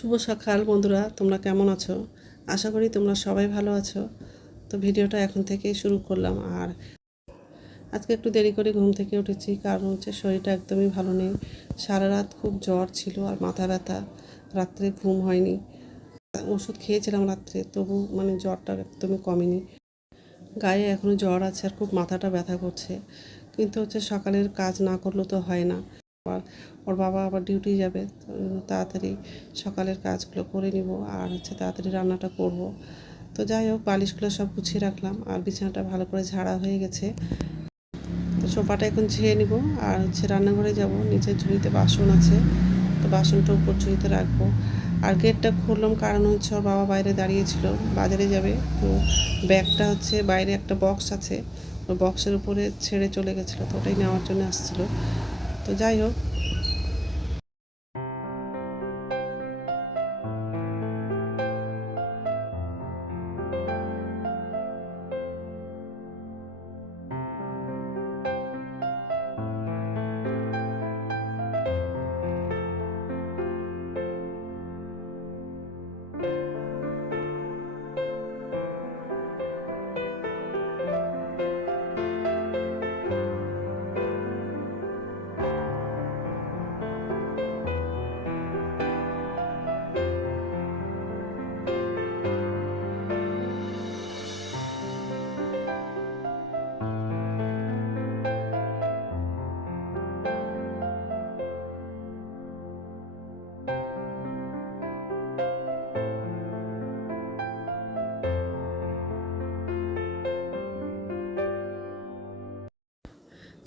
শুভ সকাল বন্ধুরা, তোমরা কেমন আছো? আশা করি তোমরা সবাই ভালো আছো। তো ভিডিওটা এখন থেকেই শুরু করলাম। আর আজকে একটু দেরি করে ঘুম থেকে উঠেছি, কারণ হচ্ছে শরীরটা একদমই ভালো নেই। সারা রাত খুব জ্বর ছিল আর মাথা ব্যথা। রাত্রে ঘুম হয়নি। ওষুধ খেয়েছিলাম রাত্রে, তবু মানে জ্বরটা একদমই কমেনি। গায়ে এখনও জ্বর আছে আর খুব মাথাটা ব্যথা করছে। কিন্তু হচ্ছে সকালের কাজ না করলেও তো হয় না। আবার ওর বাবা আবার ডিউটি যাবে তাড়াতাড়ি সকালের কাজগুলো করে নিব আর হচ্ছে তাড়াতাড়ি রান্নাটা করব। তো যাই হোক, বালিশগুলো সব গুছিয়ে রাখলাম আর বিছানাটা ভালো করে ঝাড়া হয়ে গেছে। তো সোফাটা এখন ঝেয়ে নিব আর হচ্ছে রান্নাঘরে যাব নিচের ঝুড়িতে বাসন আছে, তো বাসনটা উপর ঝুড়িতে রাখব। আর গেটটা খুললাম কারণ হচ্ছে ওর বাবা বাইরে দাঁড়িয়েছিল, বাজারে যাবে, তো ব্যাগটা হচ্ছে বাইরে একটা বক্স আছে, ওই বক্সের উপরে ছেড়ে চলে গেছিল, তো ওটাই নেওয়ার জন্য আসছিল। তো যাই হোক।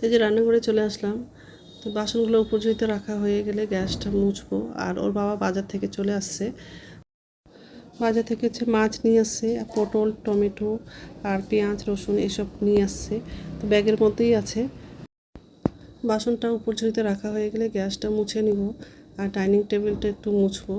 তো যে রান্নাঘরে চলে আসলাম, তো বাসনগুলো উপর ঝুঁইতে রাখা হয়ে গেলে গ্যাসটা মুছবো। আর ওর বাবা বাজার থেকে চলে আসছে। বাজার থেকে হচ্ছে মাছ নিয়ে আসছে পটল, টমেটো, আর পেঁয়াজ, রসুন এসব নিয়ে আসছে। তো ব্যাগের মধ্যেই আছে। বাসনটা উপর রাখা হয়ে গেলে গ্যাসটা মুছে নিব, আর ডাইনিং টেবিলটা একটু মুছবো।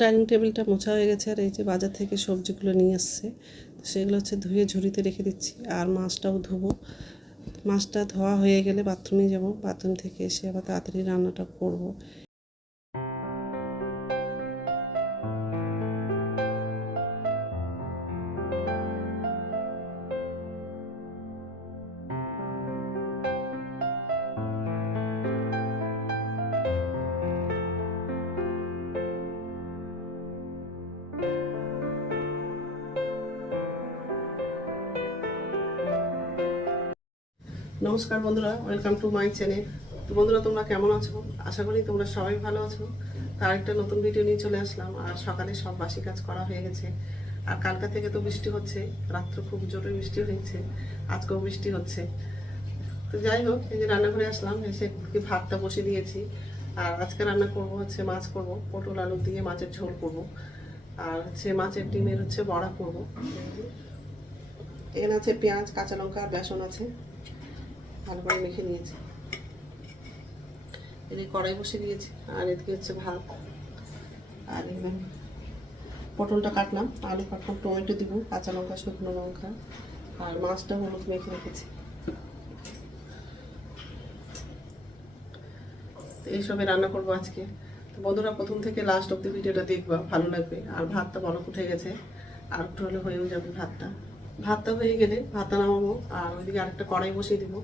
ডাইনিং টেবিলটা মোছা হয়ে গেছে আর এই যে বাজার থেকে সবজিগুলো নিয়ে আসছে। তো সেগুলো হচ্ছে ধুয়ে ঝুড়িতে রেখে দিচ্ছি। আর মাছটাও ধুবো। মাছটা ধোয়া হয়ে গেলে বাথরুমে যাব। বাথরুম থেকে এসে আবার তাড়াতাড়ি রান্নাটা করব। নমস্কার বন্ধুরা ওয়েলকাম টু মাই চ্যানেল তো বন্ধুরা, তোমরা কেমন আছো? আশা করি তোমরা সবাই ভালো আছো। তার একটা নতুন ভিডিও নিয়ে চলে আসলাম, আর সকালে সব বাসি কাজ করা হয়ে গেছে। আর কালকা থেকে তো বৃষ্টি হচ্ছে, রাত্র খুব জোরে বৃষ্টি হয়েছে, আজকেও বৃষ্টি হচ্ছে। তো যাই হোক, এই যে রান্নাঘরে আসলাম, এসে ভাতটা বসে দিয়েছি। আর আজকে রান্না করব হচ্ছে মাছ করব, পটল আলু দিয়ে মাছের ঝোল করব। আর হচ্ছে মাছের ডিমের হচ্ছে বড়া করব। এখানে আছে পেঁয়াজ, কাঁচা লঙ্কা আর বেসন আছে। ভালো করে মেখে নিয়েছি। এদিকে কড়াই বসে দিয়েছি, আর এদিকে হচ্ছে ভাত। আর পটলটা কাটলাম, আলু কাটলাম, টমেটো দিব, কাঁচা লঙ্কা, শুকনো লঙ্কা, আর মাছটা হলুদ মেখে রেখেছি। এইসবে রান্না করব আজকে। তো বন্ধুরা, প্রথম থেকে লাস্ট অব্দি ভিডিওটা দেখবা, ভালো লাগবে। আর ভাতটা বরফ উঠে গেছে, আর একটু হলে হয়েও যাবে ভাতটা। ভাতটা হয়ে গেলে ভাতটা নামাবো, আর ওইদিকে আরেকটা কড়াই বসিয়ে দিব।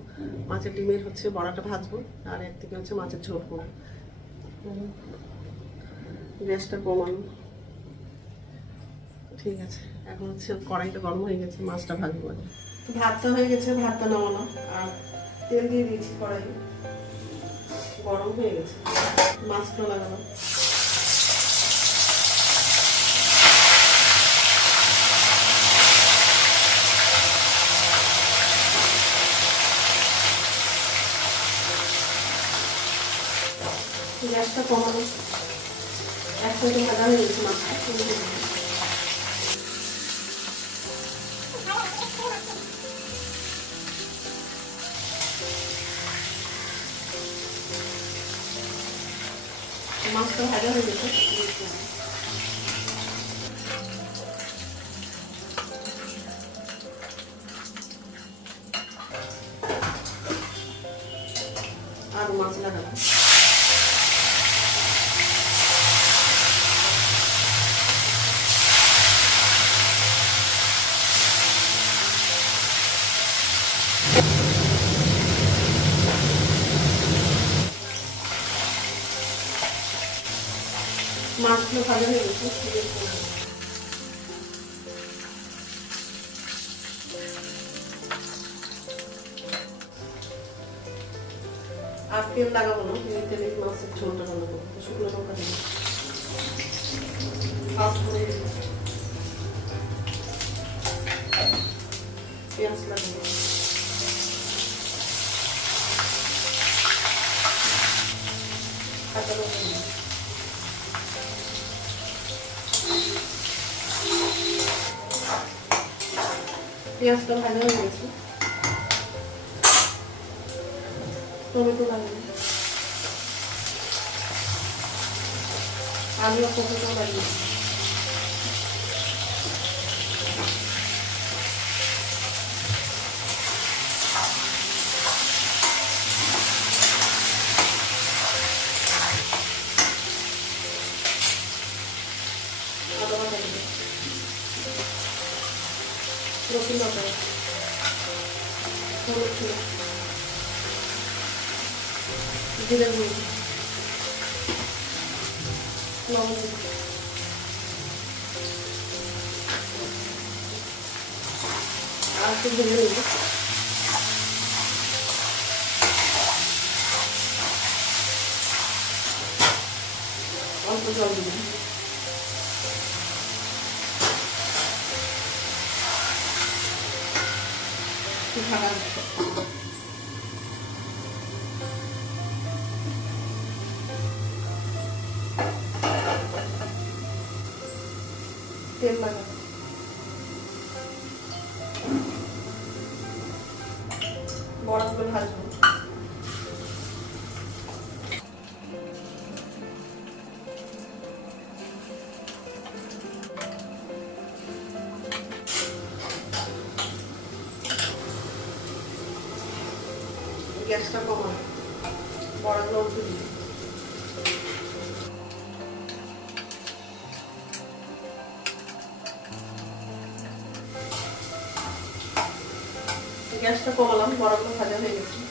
মাছের ডিমের হচ্ছে বড়াটা ভাজবো, আর একদিকে হচ্ছে মাছের ঝোল করব। গ্যাসটা কমানো। ঠিক আছে, এখন হচ্ছে কড়াইটা গরম হয়ে গেছে, মাছটা ভাজবো ভাতটা হয়ে গেছে, ভাতটা নামানো। আর তেল দিয়ে দিয়েছি কড়াই গরম হয়ে গেছে। মাছগুলো লাগানো গ্যাসটা কমানো একসাথে ভাজা হয়ে গেছে মাছটা তুলে দিলাম। মাছটা ভাজা হয়ে গেছে আর ভাজা হয়ে গেছে আর তেল লাগাবো না তেলে মাছের ঝোলটা রান্না করব শুকনো লঙ্কা দেবো করে। পেঁয়াজ লাগাবো কাঁচা লঙ্কা পেঁয়াজটা ভালো হয়ে গেছে। টমেটো লাগবে আলু টমেটো লাগবে রসুন বাটা হলুদ গুঁড়ো জিরে গুঁড়ো লবণ। আর একটু ভেজে নেব অল্প জল দিলাম। ঢাকা তেল বড়াগুলো ভাজবো। উঠে দিই গ্যাসটা কমালাম বড়াগুলো ভাজা হয়ে গেছে।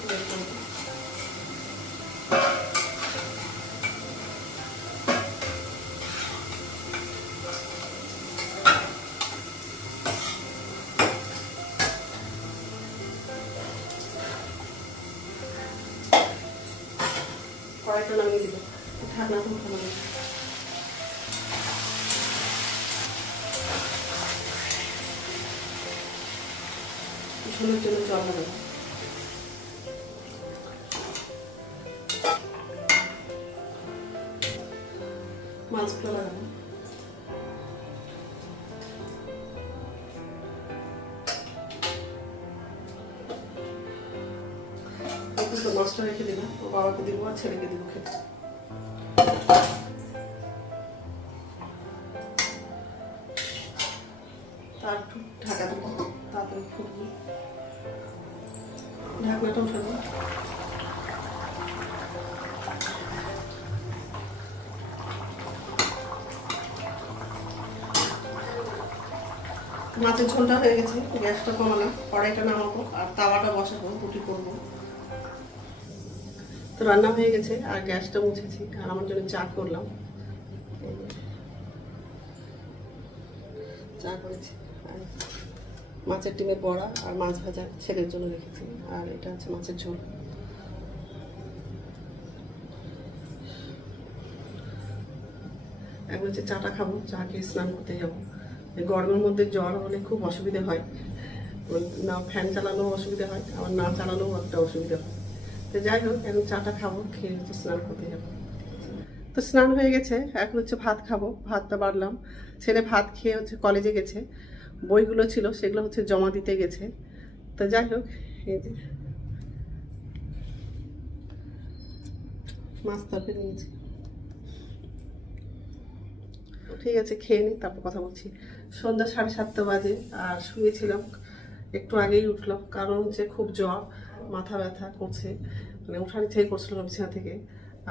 কড়াইটা নামিয়ে দিব। ঢাকনা খুলতে হবে ঝোলের জন্য জল লাগাবো মাছগুলো লাগাবো মাছটা রেখে দিবে, ও বাবাকে দিব আর ছেলেকে দিব খেতে। তার ঢাকা দেবো, তারপরে ফুটবো ঢাকনাটা উঠাবো মাছের ঝোলটা হয়ে গেছে, গ্যাসটা কমালাম, কড়াইটা নামাবো, আর তাওয়াটা বসাবো, রুটি করব। রান্না হয়ে গেছে, আর গ্যাসটা মুছেছি, আর আমার জন্য চা করলাম। চা করেছি, আর মাছের ডিমের বড়া আর মাছ ভাজা ছেলের জন্য রেখেছি, আর এটা হচ্ছে মাছের ঝোল। এখন হচ্ছে চাটা খাব, চা খেয়ে স্নান করতে যাব। গরমের মধ্যে জ্বর হলে খুব অসুবিধা হয়। না, ফ্যান চালালেও অসুবিধা হয়, আবার না চালালেও একটা অসুবিধা হয়। তো যাই হোক এখন চাটা খাব, খেয়ে হচ্ছে স্নান করতে যাব। তো স্নান হয়ে গেছে, এখন হচ্ছে ভাত খাব, ভাতটা বাড়লাম। ছেলে ভাত খেয়ে হচ্ছে কলেজে গেছে, বইগুলো ছিল সেগুলো হচ্ছে জমা দিতে গেছে। তো যাই হোক, এই যে মাছ তরকারি নিয়েছি। ঠিক আছে, খেয়ে নিই, তারপর কথা বলছি। সন্ধ্যা সাড়ে সাতটা বাজে, আর শুয়েছিলাম। একটু আগেই উঠলাম, কারণ হচ্ছে খুব জ্বর, মাথা ব্যথা করছে। মানে ওঠার ইচ্ছাই করছিল বিছানা থেকে।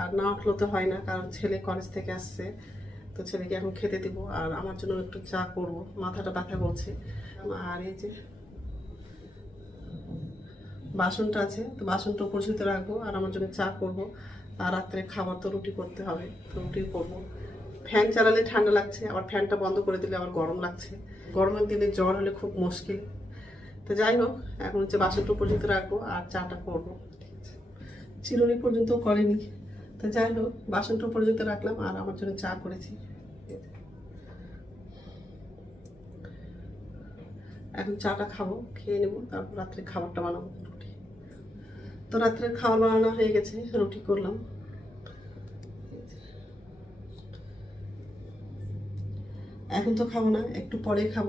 আর না উঠলেও তো হয় না, কারণ ছেলে কলেজ থেকে আসছে, তো ছেলেকে এখন খেতে দিব। আর আমার জন্য একটু চা করব, মাথাটা ব্যথা করছে। আর এই যে বাসনটা আছে, তো বাসনটা পরিচিত রাখব, আর আমার জন্য চা করব। আর রাত্রে খাবার তো রুটি করতে হবে, তো রুটি করব। ফ্যান চালালে ঠান্ডা লাগছে, আবার ফ্যানটা বন্ধ করে দিলে আবার গরম লাগছে। গরমের দিনে জ্বর হলে খুব মুশকিল। তো যাই হোক, এখন হচ্ছে বাসনটা পর্যন্ত রাখব আর চাটা করব। চিরুনি পর্যন্ত করেনি। তো যাই হোক বাসনটা পর্যন্ত রাখলাম আর আমার জন্য চা করেছি। এখন চাটা খাব, খেয়ে নেব, তারপর রাত্রে খাবারটা বানাবো, রুটি। তো রাত্রে খাবার বানানো হয়ে গেছে, রুটি করলাম। এখন তো খাব না, একটু পরে খাব।